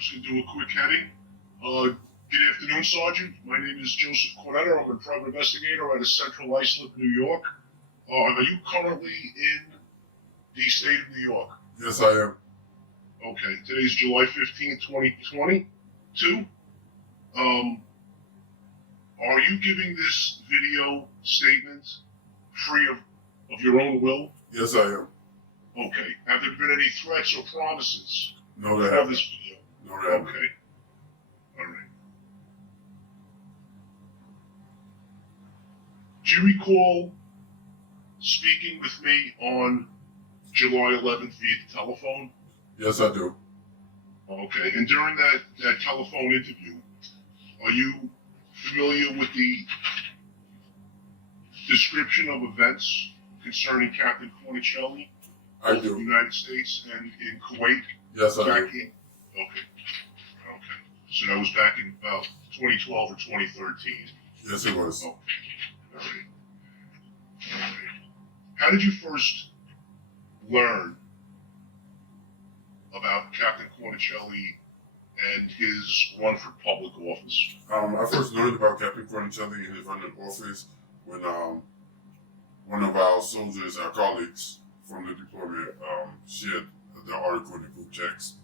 just going to do a quick heading. Good afternoon, Sergeant. My name is Joseph Cornetta. I'm a private investigator out of Central Islip, New York. Are you currently in the state of New York? Yes, I am. Okay. Today's July 15th, 2022. Are you giving this video statement free of your own will? Yes, I am. Okay. Have there been any threats or promises No, there for haven't. this video? No, there haven't. Okay. All right. Do you recall speaking with me on July 11th via the telephone? Yes, I do. Okay. And during that telephone interview, are you familiar with the description of events concerning Captain Cornicelli? I both do. in the United States and in Kuwait? Yes, I back do. in? Okay. So that was back in about 2012 or 2013. Yes, it was. Okay. All right. How did you first learn about Captain Cornicelli and his run for public office? I first learned about Captain Cornicelli and his running office when one of our soldiers, our colleagues from the deployment, shared the article in the group checks.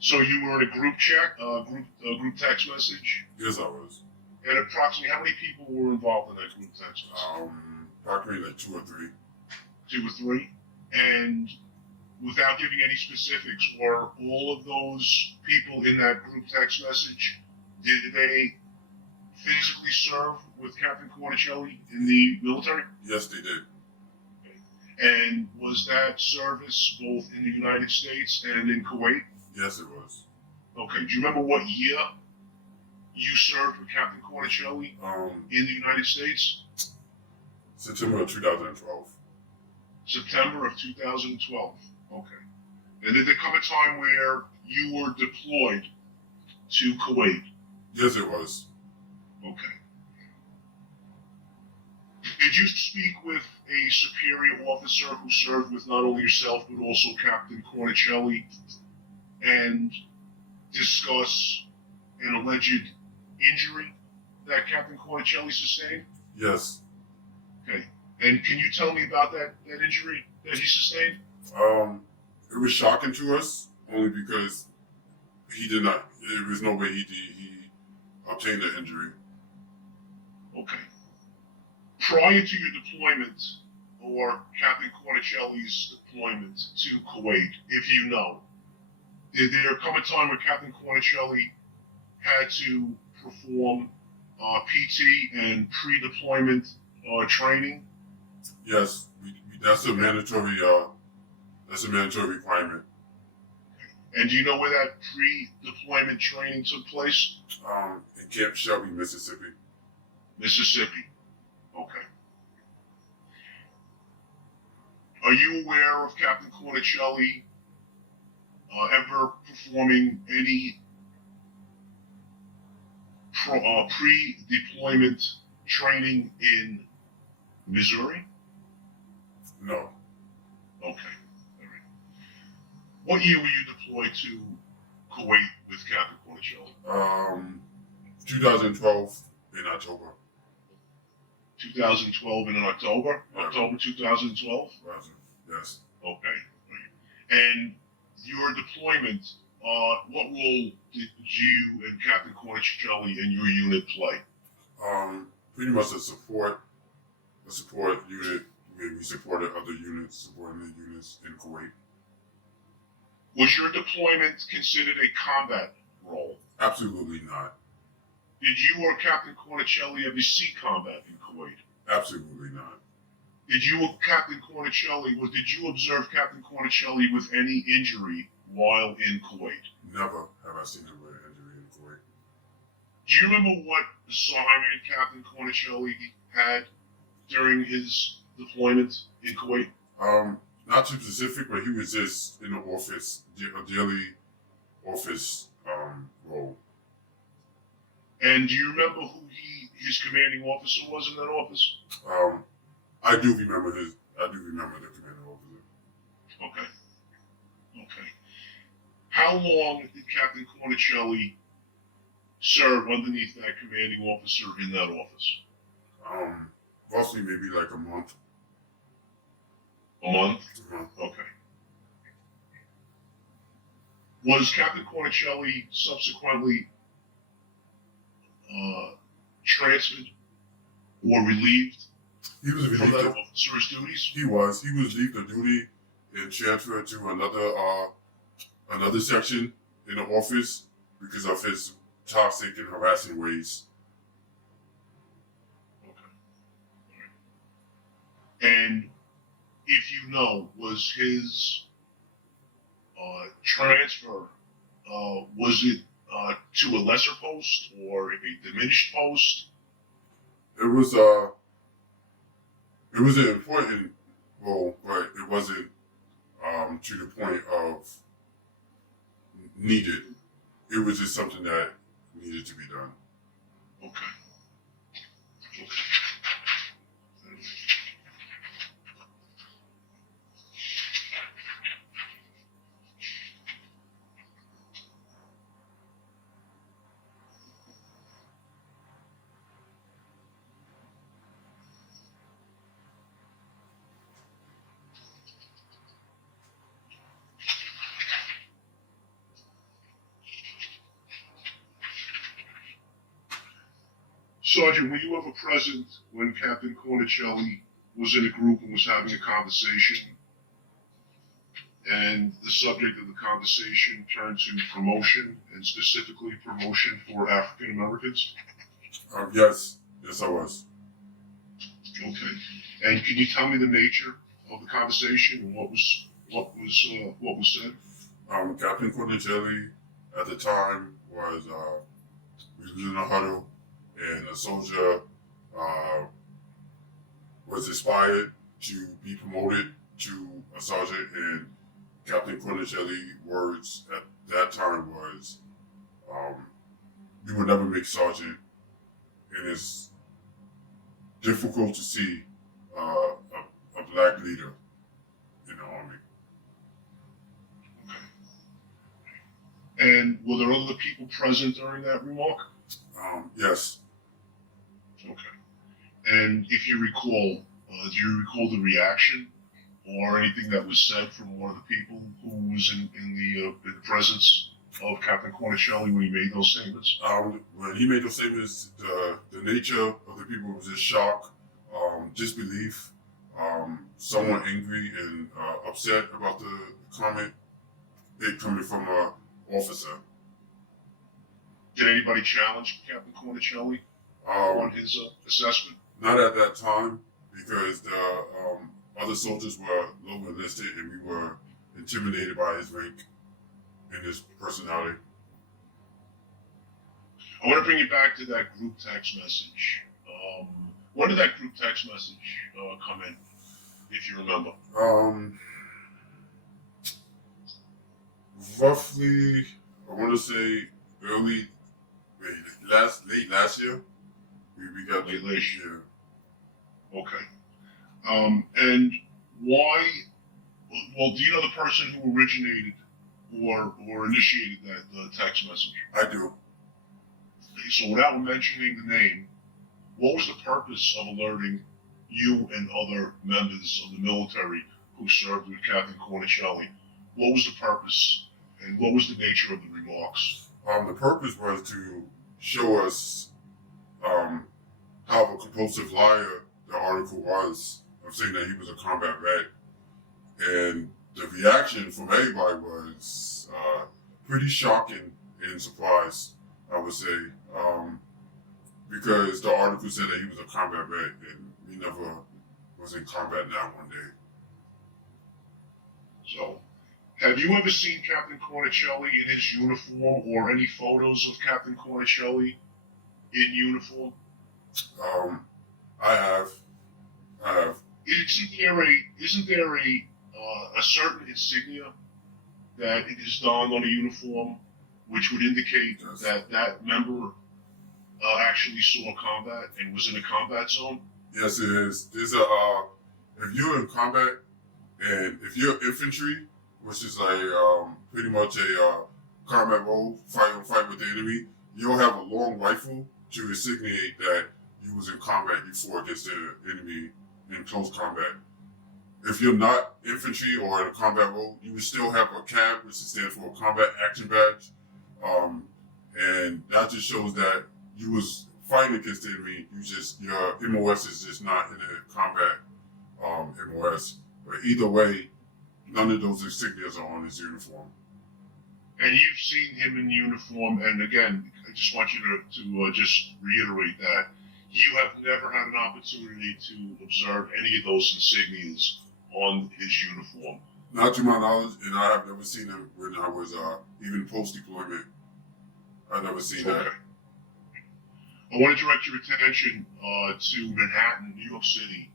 So you were in a group chat, group text message, Yes, I was. and approximately how many people were involved in that group text message? Approximately like 2 or 3. 2 or 3, and without giving any specifics, were all of those people in that group text message, did they physically serve with Captain Cornicelli in the military? Yes, they did. And was that service both in the United States and in Kuwait? Yes, it was. Okay, do you remember what year you served with Captain Cornicelli in the United States? September of 2012. September of 2012. Okay. And did there come a time where you were deployed to Kuwait? Yes, it was. Okay. Did you speak with a superior officer who served with not only yourself but also Captain Cornicelli and discuss an alleged injury that Captain Cornicelli sustained? Yes. Okay. And can you tell me about that injury that he sustained? It was shocking to us only because he did not. There was no way he obtained the injury. Okay. Prior to your deployment or Captain Cornicelli's deployment to Kuwait, if you know, did there come a time where Captain Cornicelli had to perform PT and pre-deployment training? Yes, that's a mandatory. That's a mandatory requirement. And do you know where that pre-deployment training took place? In Camp Shelby, Mississippi. Mississippi. Okay. Are you aware of Captain Cornicelli ever performing any pre-deployment training in Missouri? No. Okay. All right. What year were you deployed to Kuwait with Captain Cornicelli? 2012 in October. 2012 in October? Yeah. October 2012? Yes. Okay. And your deployment, what role did you and Captain Cornicelli and your unit play? Pretty much a support unit. We supported other units, supporting the units in Kuwait. Was your deployment considered a combat role? Absolutely not. Did you or Captain Cornicelli ever see combat in Kuwait? Absolutely not. Did you or Captain Cornicelli, did you observe Captain Cornicelli with any injury while in Kuwait? Never have I seen him with an injury in Kuwait. Do you remember what assignment Captain Cornicelli had during his deployment in Kuwait? Not too specific, but he was just in the office, a daily office role. And do you remember who his commanding officer was in that office? I do remember the commanding officer. Okay. How long did Captain Cornicelli serve underneath that commanding officer in that office? Roughly maybe like a month. A month? Uh-huh. Okay. Was Captain Cornicelli subsequently transferred or relieved He was from that relieved. officer's duties? He was relieved of duty and transferred to another section in the office because of his toxic and harassing ways. Okay. And if you know, was his transfer, was it to a lesser post or a diminished post? It was an important role, but it wasn't to the point of needed. It was just something that needed to be done. Okay. Sergeant, were you ever present when Captain Cornicelli was in a group and was having a conversation, and the subject of the conversation turned to promotion, and specifically promotion for African Americans? Yes, I was. Okay. And can you tell me the nature of the conversation and what was said? Captain Cornicelli at the time was we was in a huddle, and a soldier was inspired to be promoted to a sergeant, and Captain Cornicelli's words at that time was, "You will never make sergeant," and it's difficult to see a black leader in the army. And were there other people present during that remark? Yes. Okay. And if you recall, do you recall the reaction or anything that was said from one of the people who was in the presence of Captain Cornicelli when he made those statements? When he made those statements, the nature of the people was just shock, disbelief, somewhat angry and upset about the comment, it coming from an officer. Did anybody challenge Captain Cornicelli on his assessment? Not at that time, because the other soldiers were low enlisted and we were intimidated by his rank and his personality. I want to bring you back to that group text message. When did that group text message come in, if you remember? Roughly, I want to say late last year. We got Late last year. Okay. And why? Well, do you know the person who originated or initiated the text message? I do. So without mentioning the name, what was the purpose of alerting you and other members of the military who served with Captain Cornicelli? What was the purpose and what was the nature of the remarks? The purpose was to show us how of a compulsive liar the article was, of saying that he was a combat vet. And the reaction from everybody was pretty shocking and surprised, I would say, because the article said that he was a combat vet and he never was in combat now one day. So, have you ever seen Captain Cornicelli in his uniform or any photos of Captain Cornicelli in uniform? I have. Isn't there a certain insignia that it is donned on a uniform, which would indicate that member actually saw combat and was in a combat zone? Yes, it is. There's if you're in combat and if you're infantry, which is like pretty much a combat role, fight with the enemy. You'll have a long rifle to insinuate that you was in combat before against the enemy in close combat. If you're not infantry or in a combat role, you would still have a CAB, which stands for Combat Action Badge, and that just shows that you was fighting against the enemy. Your MOS is just not in a combat MOS. But either way, none of those insignias are on his uniform. And you've seen him in uniform, and again, I just want you to just reiterate that you have never had an opportunity to observe any of those insignias on his uniform. Not to my knowledge, and I have never seen him when I was even post-deployment. I've never seen that. I want to direct your attention to Manhattan, New York City,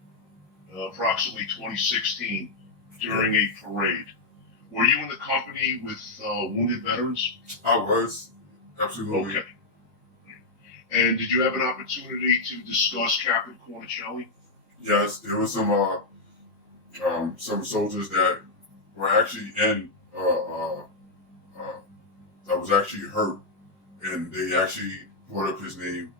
approximately 2016, during a parade. Were you in the company with wounded veterans? I was, absolutely. Okay. And did you have an opportunity to discuss Captain Cornicelli? Yes, there were some soldiers that were actually that was actually hurt, and they actually brought up his name,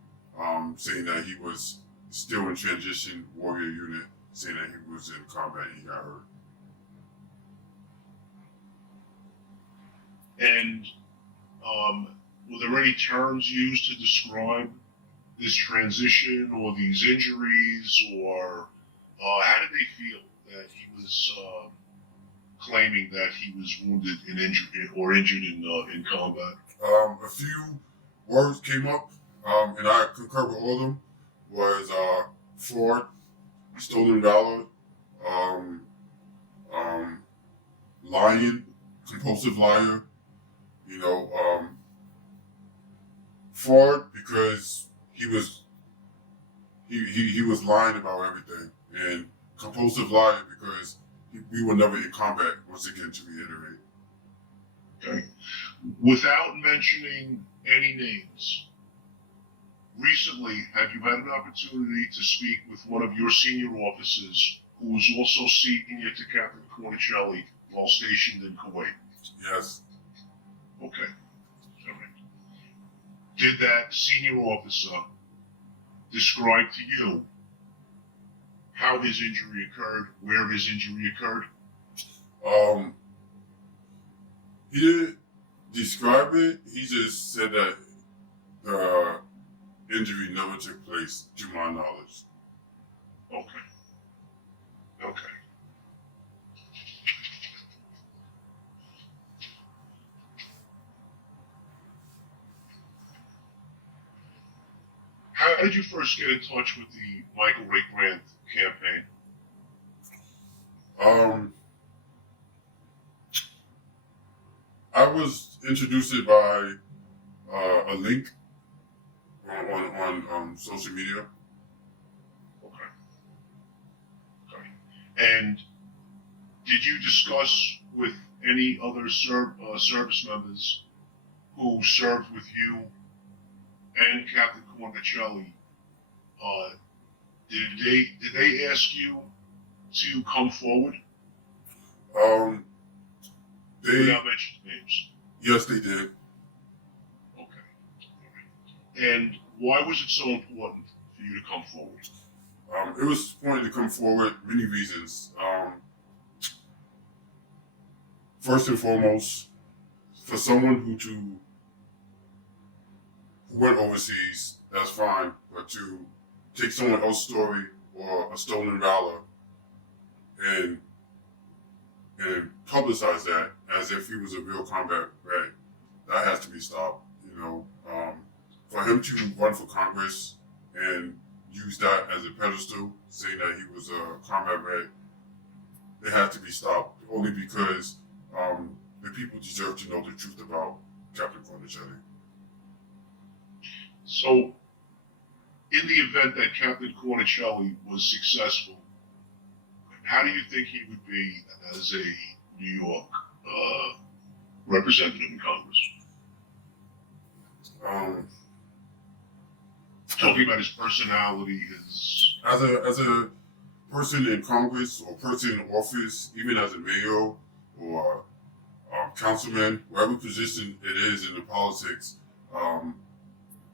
saying that he was still in transition warrior unit, saying that he was in combat and he got hurt. And were there any terms used to describe this transition or these injuries, or how did they feel that he was claiming that he was wounded and injured in combat? A few words came up, and I concur with all of them, was fraud, stolen valor, lying, compulsive liar, fraud because he was lying about everything, and compulsive liar because we were never in combat, once again, to reiterate. Okay. Without mentioning any names, recently, have you had an opportunity to speak with one of your senior officers who was also senior to Captain Cornicelli while stationed in Kuwait? Yes. Okay. All right. Did that senior officer describe to you how his injury occurred, where his injury occurred? He didn't describe it. He just said that the injury never took place, to my knowledge. Okay. Okay. How did you first get in touch with the Michael Ray Grant campaign? I was introduced by a link on social media. Okay. Okay. And did you discuss with any other service members who served with you and Captain Cornicelli? Did they ask you to come forward? Without mentioning names. Yes, they did. Okay. And why was it so important for you to come forward? It was important to come forward, many reasons. First and foremost, for someone who went overseas, that's fine, but to take someone else's story or a stolen valor and publicize that as if he was a real combat vet, that has to be stopped. For him to run for Congress and use that as a pedestal, saying that he was a combat vet, it had to be stopped. Only because the people deserve to know the truth about Captain Cornicelli. So, in the event that Captain Cornicelli was successful, how do you think he would be as a New York representative in Congress? Talking about his personality, as a person in Congress or person in office, even as a mayor or councilman, whatever position it is in the politics,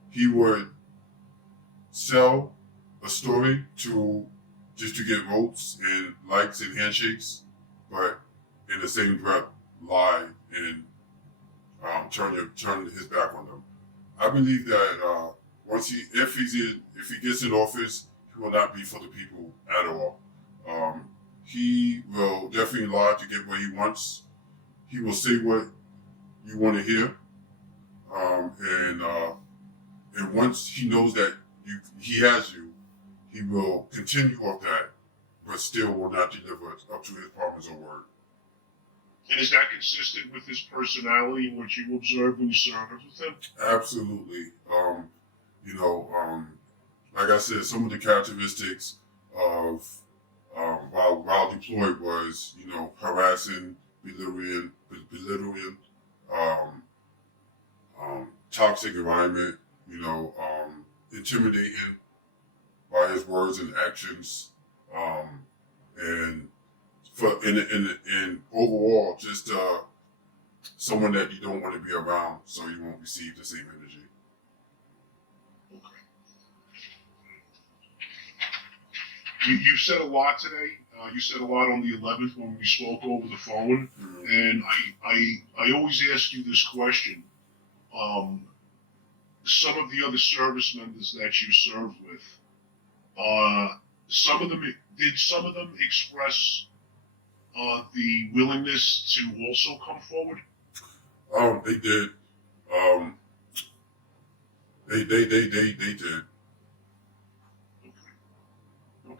he would sell a story just to get votes and likes and handshakes, but in the same breath lie and turn his back on them. I believe that if he gets in office, he will not be for the people at all. He will definitely lie to get what he wants. He will say what you want to hear, and once he knows that he has you, he will continue off that, but still will not deliver up to his promise or word. And is that consistent with his personality and what you observed when you served with him? Absolutely. Like I said, some of the characteristics of while deployed was, harassing, belittling, toxic environment, intimidating by his words and actions, and overall, just someone that you don't want to be around, so you won't receive the same energy. Okay. You've said a lot today. You said a lot on the 11th when we spoke over the phone, and I always ask you this question. Some of the other service members that you served with, some of them express the willingness to also come forward? They did. They did. Okay.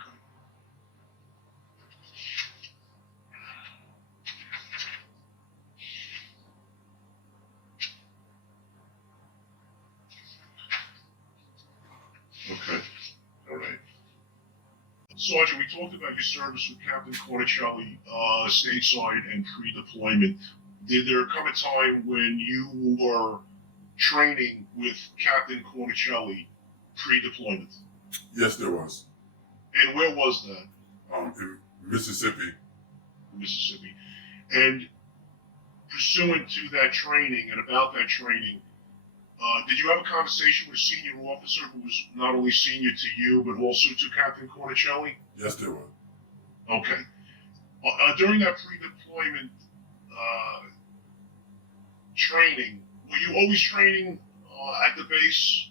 Okay. All right. Sergeant, we talked about your service with Captain Cornicelli, stateside and pre-deployment. Did there come a time when you were training with Captain Cornicelli pre-deployment? Yes, there was. And where was that? In Mississippi. Mississippi. And pursuant to that training and about that training, did you have a conversation with a senior officer who was not only senior to you, but also to Captain Cornicelli? Yes, there was. Okay. During that pre-deployment training, were you always training at the base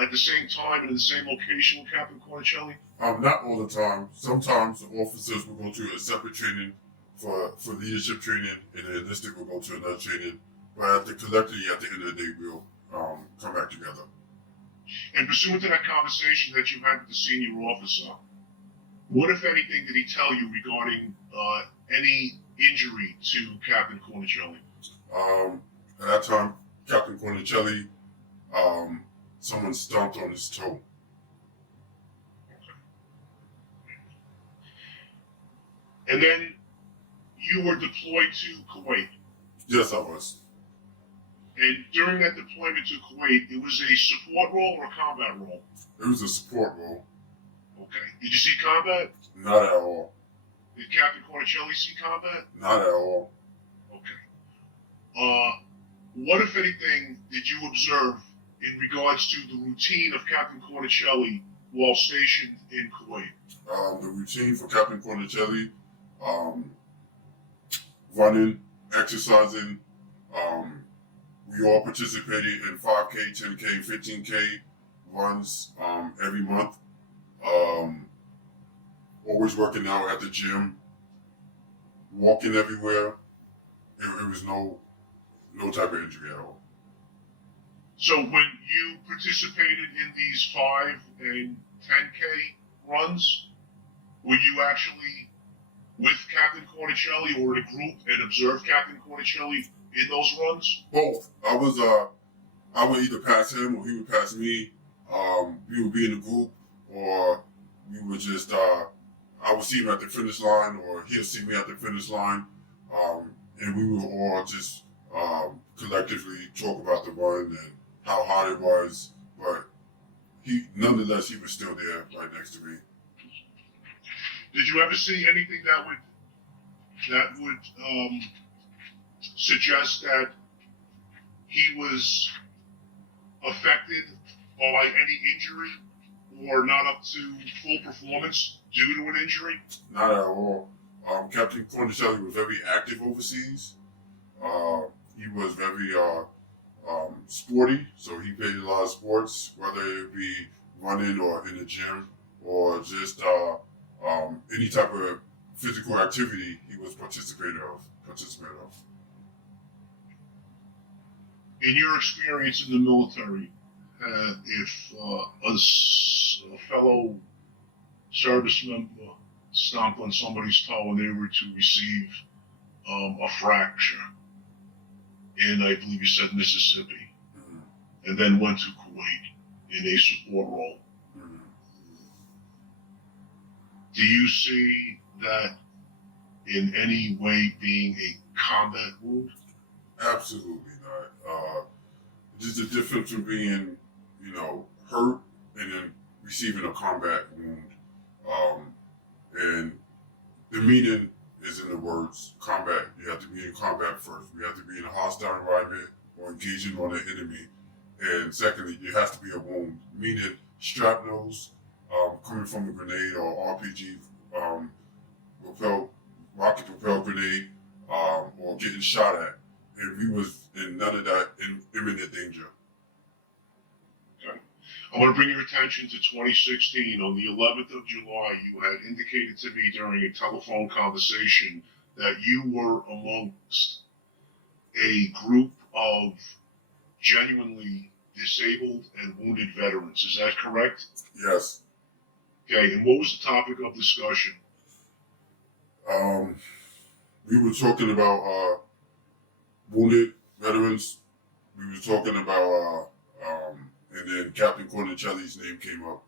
at the same time and in the same location with Captain Cornicelli? Not all the time. Sometimes the officers will go to a separate training for leadership training, and the enlisted will go to another training. But collectively, at the end of the day, we'll come back together. And pursuant to that conversation that you had with the senior officer, what, if anything, did he tell you regarding any injury to Captain Cornicelli? At that time, Captain Cornicelli, someone stomped on his toe. Okay. And then you were deployed to Kuwait. Yes, I was. And during that deployment to Kuwait, it was a support role or a combat role? It was a support role. Okay. Did you see combat? Not at all. Did Captain Cornicelli see combat? Not at all. Okay. What, if anything, did you observe in regards to the routine of Captain Cornicelli while stationed in Kuwait? The routine for Captain Cornicelli, running, exercising. We all participated in 5K, 10K, 15K runs every month. Always working out at the gym, walking everywhere. It was no type of injury at all. So when you participated in these 5 and 10K runs, were you actually with Captain Cornicelli or in a group and observed Captain Cornicelli in those runs? Both. I would either pass him or he would pass me. We would be in a group, or we would just, I would see him at the finish line, or he'll see me at the finish line. And we would all just collectively talk about the run and how hard it was. But nonetheless, he was still there right next to me. Did you ever see anything that would suggest that he was affected by any injury or not up to full performance due to an injury? Not at all. Captain Cornicelli was very active overseas. He was very sporty, so he played a lot of sports, whether it be running or in the gym or just any type of physical activity he was participant of. In your experience in the military, if a fellow service member stomped on somebody's toe and they were to receive a fracture in, I believe you said, Mississippi, and then went to Kuwait in a support role, do you see that in any way being a combat wound? Absolutely not. There's a difference from being, hurt and then receiving a combat wound. And the meaning is in the words combat. You have to be in combat first. You have to be in a hostile environment or engaging on the enemy. And secondly, there has to be a wound, meaning shrapnels coming from a grenade or RPG, rocket propelled grenade, or getting shot at. And we was in none of that in imminent danger. Okay. I want to bring your attention to 2016. On the 11th of July, you had indicated to me during a telephone conversation that you were amongst a group of genuinely disabled and wounded veterans. Is that correct? Yes. Okay, and what was the topic of discussion? We were talking about wounded veterans. We were talking about, and then Captain Cornicelli's name came up.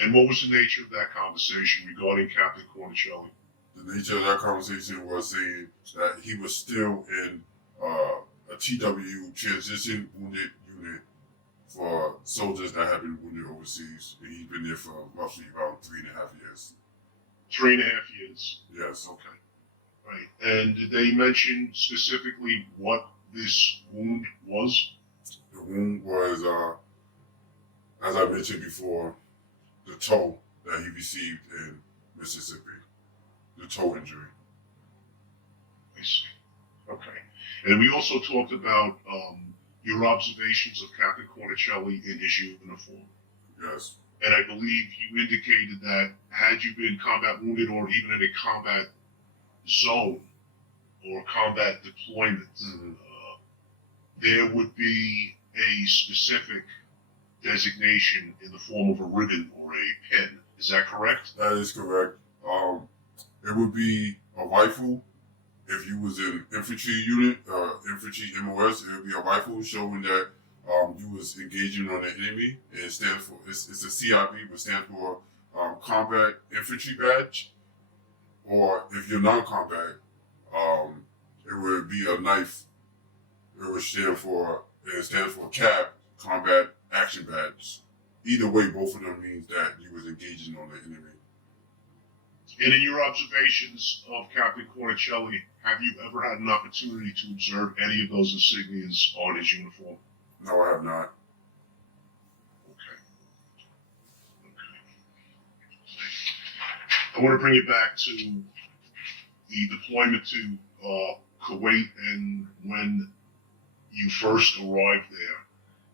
And what was the nature of that conversation regarding Captain Cornicelli? The nature of that conversation was saying that he was still in a TW transition wounded unit for soldiers that had been wounded overseas, and he's been there for roughly about 3.5 years. 3.5 years? Yes. Okay. Right. And did they mention specifically what this wound was? The wound was, as I mentioned before, the toe that he received in Mississippi. The toe injury. I see. Okay. And we also talked about your observations of Captain Cornicelli in his uniform. Yes. And I believe you indicated that had you been combat wounded or even in a combat zone or combat deployment, there would be a specific designation in the form of a ribbon or a pin. Is that correct? That is correct. It would be a rifle. If you was in infantry unit, infantry MOS, it would be a rifle showing that you was engaging on the enemy. It stands for, it's a CIB, but stands for Combat Infantry Badge. Or if you're non-combat, it would be a knife. It stands for CAB, Combat Action Badge. Either way, both of them means that you was engaging on the enemy. And in your observations of Captain Cornicelli, have you ever had an opportunity to observe any of those insignias on his uniform? No, I have not. Okay. I want to bring it back to the deployment to Kuwait and when you first arrived there.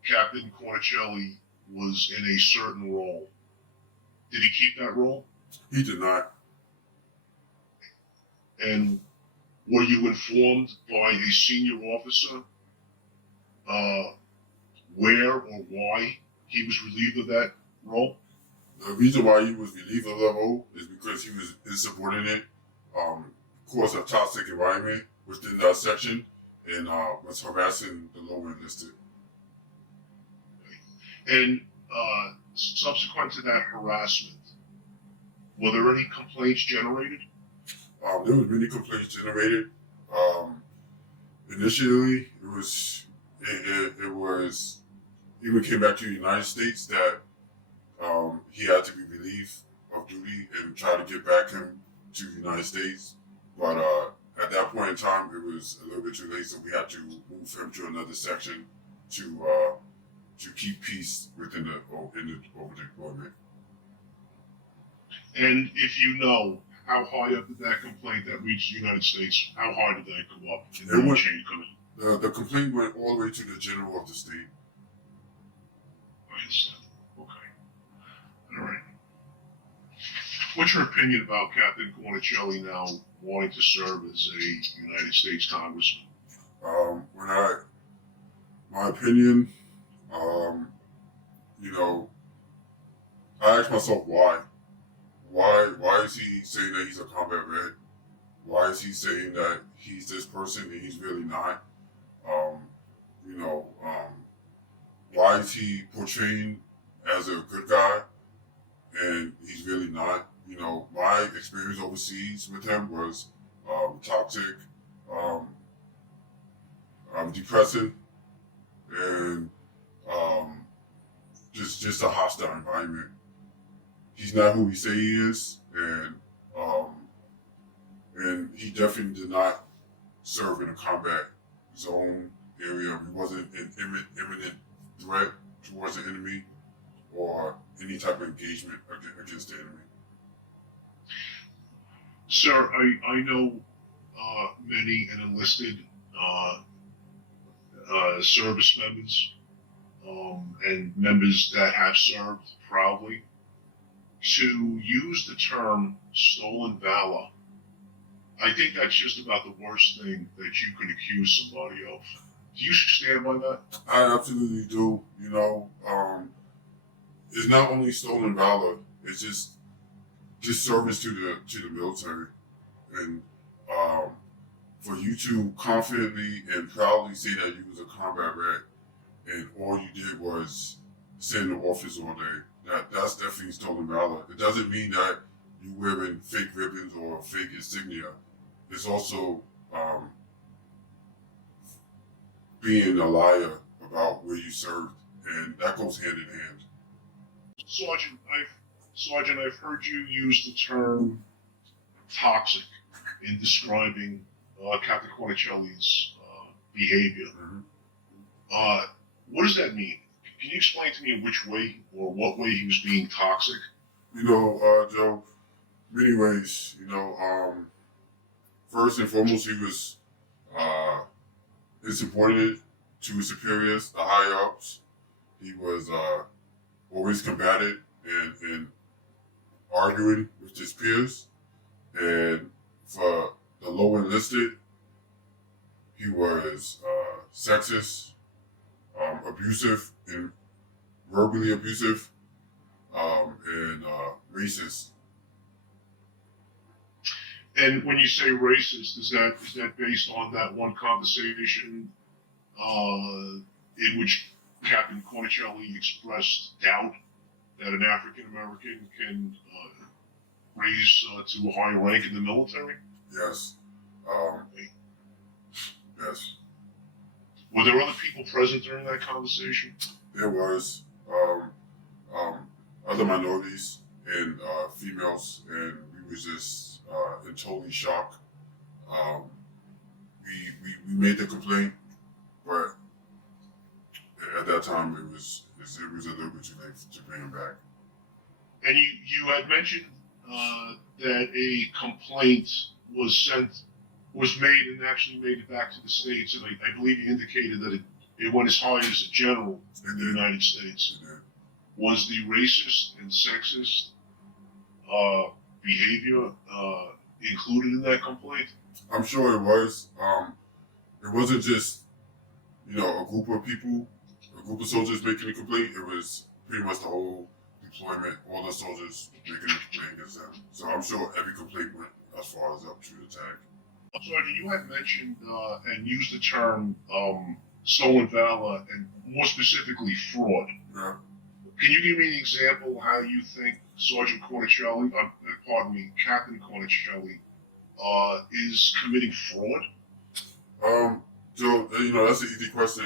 Captain Cornicelli was in a certain role. Did he keep that role? He did not. And were you informed by a senior officer where or why he was relieved of that role? The reason why he was relieved of that role is because he was insubordinate, caused a toxic environment within that section, and was harassing the lower enlisted. And subsequent to that harassment, were there any complaints generated? There was many complaints generated. Initially, it was even came back to the United States that he had to be relieved of duty and try to get back him to the United States. But at that point in time, it was a little bit too late, so we had to move him to another section to keep peace within in the overdeployment. And if you know, how high up did that complaint that reached the United States, how high did that go up in the chain of command? The complaint went all the way to the general of the state. I understand. Okay. All right. What's your opinion about Captain Cornicelli now wanting to serve as a United States congressman? My opinion, I ask myself why. Why is he saying that he's a combat vet? Why is he saying that he's this person and he's really not? Why is he portraying as a good guy and he's really not? My experience overseas with him was toxic, depressing, and just a hostile environment. He's not who he say he is, and he definitely did not serve in a combat zone area. He wasn't an imminent threat towards the enemy or any type of engagement against the enemy. Sir, I know many enlisted service members and members that have served proudly. To use the term stolen valor, I think that's just about the worst thing that you could accuse somebody of. Do you stand by that? I absolutely do. It's not only stolen valor; it's just service to the military, and for you to confidently and proudly say that you was a combat vet, and all you did was sit in the office all day. That's definitely stolen valor. It doesn't mean that you wearing fake ribbons or fake insignia. It's also being a liar about where you served, and that goes hand in hand. Sergeant, I've heard you use the term toxic in describing Captain Cornicelli's behavior. Mm-hmm. What does that mean? Can you explain to me in which way or what way he was being toxic? Joe, many ways. First and foremost, he was insubordinate to his superiors, the higher ups. He was always combative and arguing with his peers. And for the low enlisted, he was sexist, abusive, and verbally abusive, and racist. And when you say racist, is that based on that one conversation in which Captain Cornicelli expressed doubt that an African American can raise to a high rank in the military? Yes. Yes. Were there other people present during that conversation? There was other minorities and females, and we was just in total shock. We made the complaint, but at that time it was a little bit too late to bring him back. And you had mentioned that a complaint was made and actually made it back to the States, and I believe you indicated that it went as high as a general in the United States. Was the racist and sexist behavior included in that complaint? I'm sure it was. It wasn't just, a group of people, a group of soldiers making a complaint. It was pretty much the whole deployment, all the soldiers making a complaint against them. So I'm sure every complaint went as far as up to the tag. Sergeant, you had mentioned and used the term stolen valor and more specifically fraud. Yeah. Can you give me an example how you think Sergeant Cornicelli, Captain Cornicelli, is committing fraud? Joe, that's an easy question.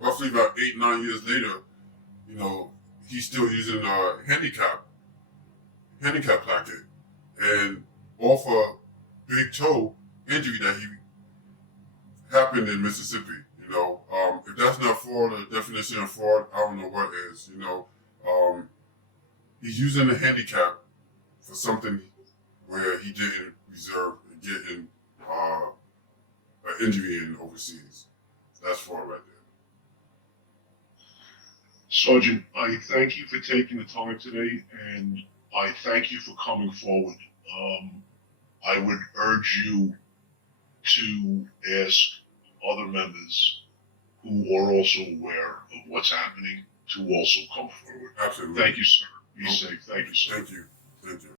Roughly about 8-9 years later, he's still using a handicap placard, and off a big toe, injury that he happened in Mississippi. You know, if that's not fraud, or the definition of fraud, I don't know what is. You know, he's using a handicap for something where he didn't reserve getting an injury in overseas. That's fraud right there. Sergeant, I thank you for taking the time today, and I thank you for coming forward. I would urge you to ask other members who are also aware of what's happening to also come forward. Absolutely. Thank you, sir. Be safe. Thank you, sir. Thank you. Thank you.